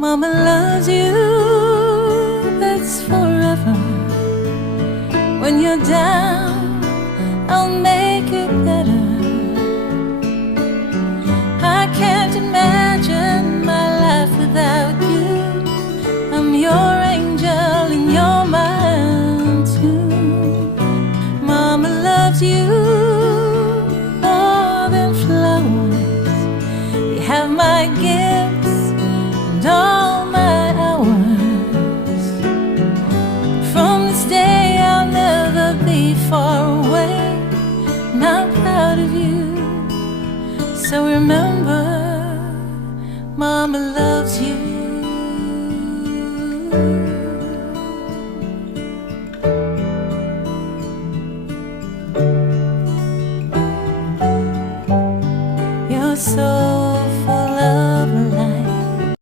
Mama loves you, that's forever. When you're down, I'll make it better. I can't imagine my life without you. I'm your angel and you're mine too. Mama loves you more than flowers. You have my gifts and all my hours. From this day I'll never be far away, and I'm proud of you. So remember, Mama loves you.